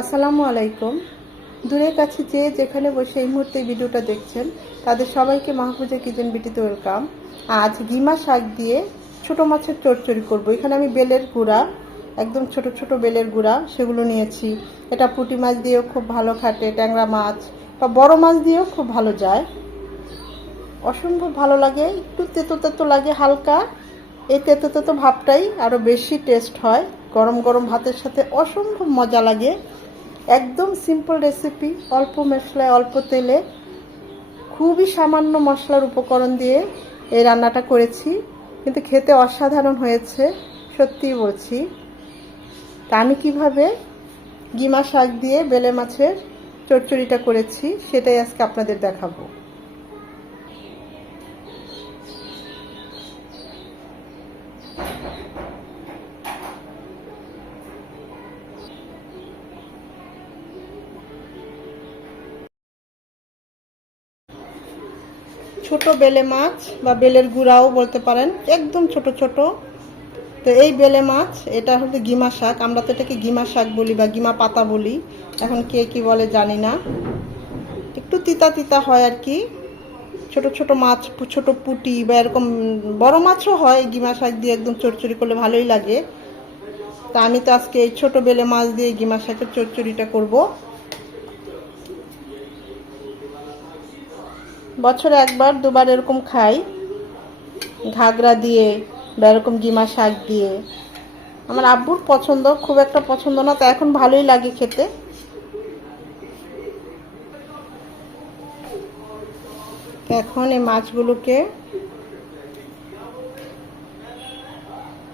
আসসালামু আলাইকুম। দূরের কাছে যে যেখানে বসে এই মুহূর্তে ভিডিওটা দেখছেন তাদের সবাইকে মাহফুজা কিচেন বিটিতে ওয়েলকাম। আজ গিমা শাক দিয়ে ছোট মাছের চচ্চড়ি করব। এখানে আমি বেলের গুঁড়া, একদম ছোট ছোট বেলের গুঁড়া সেগুলো নিয়েছি। এটা পুঁটি মাছ দিয়েও খুব ভালো খাটে, ট্যাংরা মাছ বা বড় মাছ দিয়েও খুব ভালো যায়, অসম্ভব ভালো লাগে। একটু তেতো তেতো লাগে হালকা, এই তেতো তেতো ভাবটাই আরও বেশি টেস্ট হয়। গরম গরম ভাতের সাথে অসম্ভব মজা লাগে। একদম সিম্পল রেসিপি, অল্প মশলায় অল্প তেলে খুবই সামান্য মশলার উপকরণ দিয়ে এই রান্নাটা করেছি, কিন্তু খেতে অসাধারণ হয়েছে, সত্যিই বলছি। তা আমি কিভাবে গিমা শাক দিয়ে বেলে মাছের চচ্চড়িটা করেছি সেটাই আজকে আপনাদের দেখাবো। ছোট বেলে মাছ বা বেলের গুঁড়াও বলতে পারেন, একদম ছোট ছোট। তো এই বেলে মাছ, এটা হচ্ছে গিমা শাক, আমরা তো এটাকে গিমা শাক বলি বা গিমা পাতা বলি, এখন কে কি বলে জানি না। একটু তিতা তিতা হয় আর কি। ছোট ছোট মাছ, ছোট পুঁটি বা এরকম বড় মাছও হয় গিমা শাক দিয়ে একদম চচ্চড়ি করলে ভালোই লাগে। তা আমি তো আজকে এই ছোট বেলে মাছ দিয়ে গিমা শাকের চচ্চড়িটা করব। বছরে একবার দুবার এরকম খাই, ঘাগরা দিয়ে বা এরকম গিমা শাক দিয়ে। আমার আব্বুর পছন্দ, খুব একটা পছন্দ না, তা এখন ভালোই লাগে খেতে। এখন এই মাছগুলোকে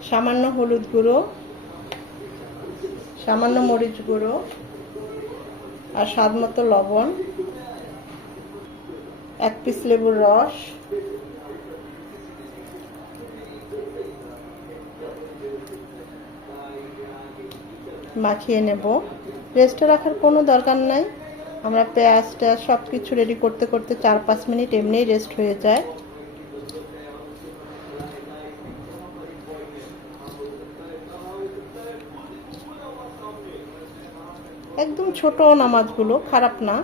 সামান্য হলুদ গুঁড়ো, সামান্য মরিচ গুঁড়ো আর স্বাদ মতো লবণ, এক পিস লেবুর রস, মাখিয়ে নেব। রেস্টে রাখার কোনো দরকার নাই, আমরা পেঁয়াজ টেয়াজ সব কিছু রেডি করতে করতে 4-5 মিনিট এমনিই রেস্ট হয়ে যায়। একদম ছোট না মাছগুলো, খারাপ না,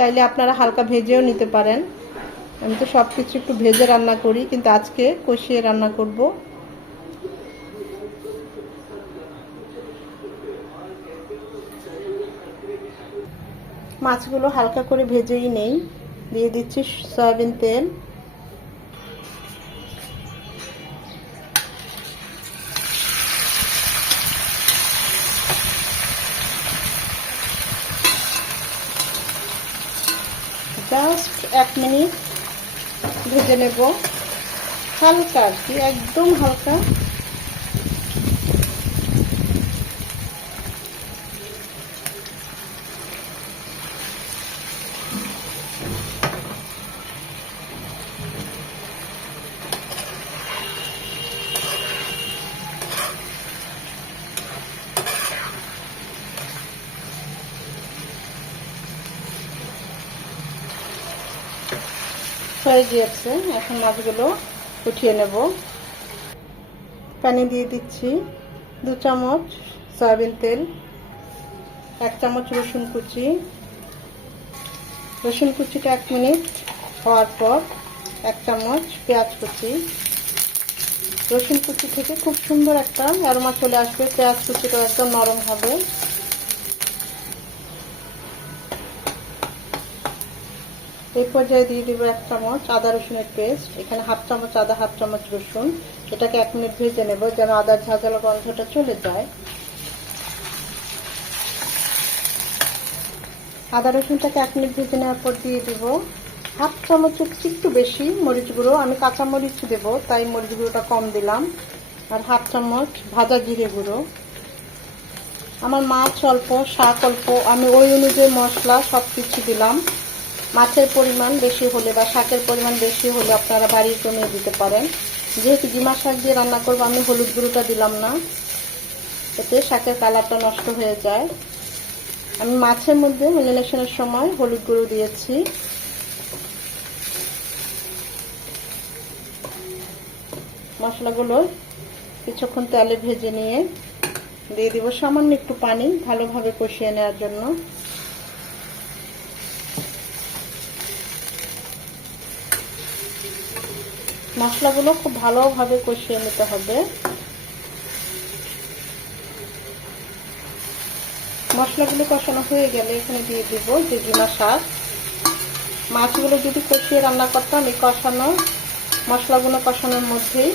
চাইলে আপনারা হালকা ভেজেও নিতে পারেন। আমি তো সব কিছু একটু ভেজে রান্না করি, কিন্তু আজকে কষিয়ে রান্না করব। মাছগুলো হালকা করে ভেজেই নেই, দিয়ে দিচ্ছি সয়াবিন তেল, জাস্ট 1 মিনিট ভেজে নেব, হালকা আর কি, একদম হালকা। হয়ে গিয়েছে, এখন মাছগুলো উঠিয়ে নেব। প্যানে দিয়ে দিচ্ছি 2 চামচ সয়াবিন তেল, 1 চামচ রসুন কুচি। রসুন কুচিটা 1 মিনিট হওয়ার পর 1 চামচ পেঁয়াজ কুচি। রসুন কুচি থেকে খুব সুন্দর একটা অ্যারোমা চলে আসবে, পেঁয়াজ কুচিটাও একদম নরম হবে। এই পর্যায়ে দিয়ে দিব 1 চামচ আদা রসুনের পেস্ট। এখানে 1/2 চামচ আদা, 1/2 চামচ রসুন। এটাকে 1 মিনিট ভেজে নেব যেন আদার ঝাঁঝালো গন্ধটা চলে যায়। আদা রসুনটাকে 1 মিনিট ভেজে নেওয়ার পর দিয়ে দিব 1/2 চামচের একটু বেশি মরিচ গুঁড়ো। আমি কাঁচা মরিচ দেবো তাই মরিচ গুঁড়োটা কম দিলাম। আর 1/2 চামচ ভাজা জিরে গুঁড়ো। আমার মাছ অল্প, শাক অল্প, আমি ওই অনুযায়ী মশলা সব কিছু দিলাম। মাছের পরিমাণ বেশি হলে বা শাকের পরিমাণ বেশি হলে আপনারা বাড়িয়ে কমিয়ে দিতে পারেন। যেহেতু গিমা শাক দিয়ে রান্না করবো, আমি হলুদ গুঁড়োটা দিলাম না, এতে শাকের কালারটা নষ্ট হয়ে যায়। আমি মাছের মধ্যে ম্যারিনেশনের সময় হলুদ গুঁড়ো দিয়েছি। মশলাগুলো কিছুক্ষণ তেলে ভেজে নিয়ে দিয়ে দিব সামান্য একটু পানি ভালোভাবে কষিয়ে নেওয়ার জন্য। মশলাগুলো খুব ভালোভাবে কষিয়ে নিতে হবে। মশলাগুলো কষানো হয়ে গেলে এখানে দিয়ে দিব যে গিমা শাক। মাছগুলো যদি কষিয়ে রান্না করতাম, এই কষানো মশলাগুলো কষানোর মধ্যেই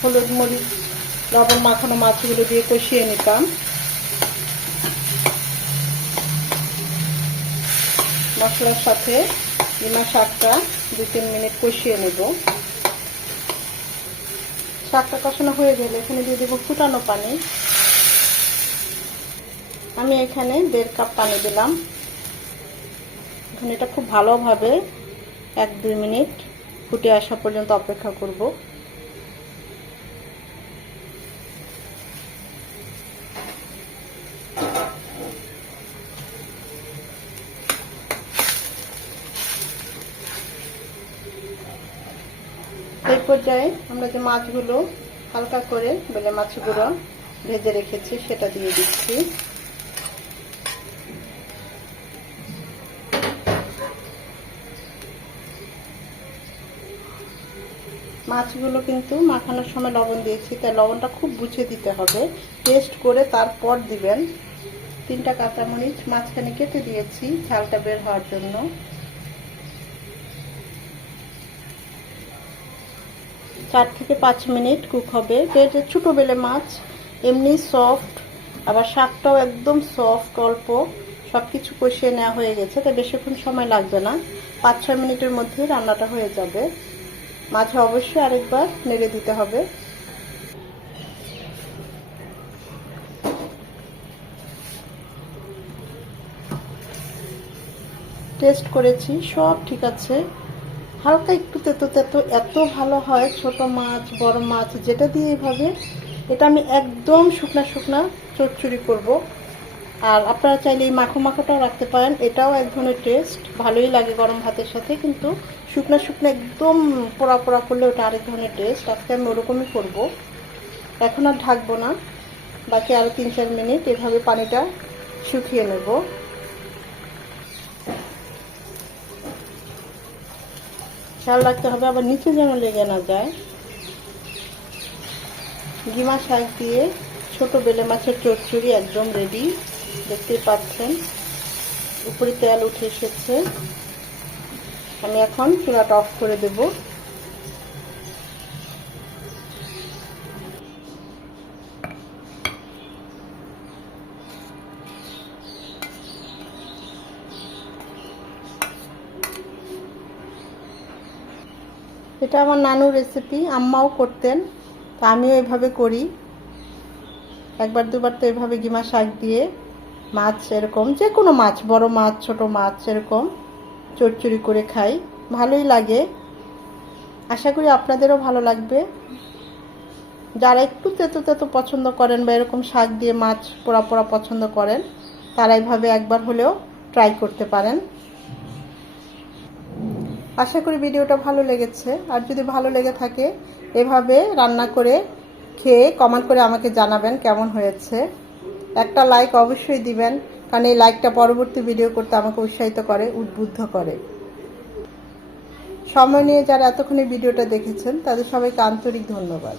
হলুদ মরিচ লবণ মাখানো মাছগুলো দিয়ে কষিয়ে নিতাম। মশলার সাথে গিমা শাকটা 2-3 মিনিট কষিয়ে নেব। শাকটা কষানো হয়ে গেলে এখানে দিয়ে দেবো ফুটানো পানি। আমি এখানে 1.5 কাপ পানি দিলাম। এখন এটা খুব ভালোভাবে 1-2 মিনিট ফুটে আসা পর্যন্ত অপেক্ষা করব। এই পর্যায়ে আমরা যে মাছগুলো হালকা করে বেলে মাছগুলো ভেজে রেখেছি সেটা দিয়ে দিচ্ছি। মাছগুলো কিন্তু মাখানোর সময় লবণ দিয়েছি, তাই লবণটা খুব বুঝে দিতে হবে, টেস্ট করে তারপর দিবেন। 3টা কাঁচামরিচ মাঝখানে কেটে দিয়েছি ঝালটা বের হওয়ার জন্য। চার থেকে 5 মিনিট কুক হবে। যে ছোট বেলে মাছ এমনি সফট, আবার শাকটাও একদম সফট, অল্প সবকিছু কষিয়ে নেওয়া হয়ে গেছে, তাই বেশিক্ষণ সময় লাগবে না। 5-6 মিনিটের মধ্যেই রান্নাটা হয়ে যাবে। মাঝে অবশ্যই আরেকবার নেড়ে দিতে হবে। টেস্ট করেছি, সব ঠিক আছে। হালকা একটু তেতো তেতো, এত ভালো হয় ছোট মাছ বড় মাছ যেটা দিয়ে এইভাবে। এটা আমি একদম শুকনা শুকনা চচ্চড়ি করব। আর আপনারা চাইলে এই মাখো মাখোটাও রাখতে পারেন, এটাও এক ধরনের টেস্ট, ভালোই লাগে গরম ভাতের সাথে। কিন্তু শুকনা শুকনা একদম পোড়া পোড়া করলে ওটা আরেক ধরনের টেস্ট। আজকে আমি ওরকমই করব। এখন আর ঢাকবো না, বাকি আরও 3-4 মিনিট এভাবে পানিটা শুকিয়ে নেব। খেয়াল রাখতে হবে আবার নিচে যেন লেগে না যায়। গিমা শাক দিয়ে ছোট বেলে মাছের চচ্চড়ি একদম রেডি, দেখতেই পাচ্ছেন উপরে তেল উঠে এসেছে। আমি এখন চুলাটা অফ করে দেব। এটা আমার নানুর রেসিপি, আম্মাও করতেন, তা আমিও এভাবে করি। 1-2 বার তো এভাবে গিমা শাক দিয়ে মাছ, এরকম যে কোনো মাছ, বড় মাছ ছোট মাছ এরকম চচ্চড়ি করে খাই, ভালোই লাগে। আশা করি আপনাদেরও ভালো লাগবে। যারা একটু তেতো তেতো পছন্দ করেন বা এরকম শাক দিয়ে মাছ পোড়া পোড়া পছন্দ করেন, তারা এইভাবে একবার হলেও ট্রাই করতে পারেন। আশা করি ভিডিওটা ভালো লেগেছে। আর যদি ভালো লেগে থাকে এভাবে রান্না করে খেয়ে কমেন্ট করে আমাকে জানাবেন কেমন হয়েছে। একটা লাইক অবশ্যই দিবেন, কারণ এই লাইকটা পরবর্তী ভিডিও করতে আমাকে উৎসাহিত করে, উদ্বুদ্ধ করে। সময় নিয়ে যারা এতক্ষণে ভিডিওটা দেখেছেন তাদের সবাইকে আন্তরিক ধন্যবাদ।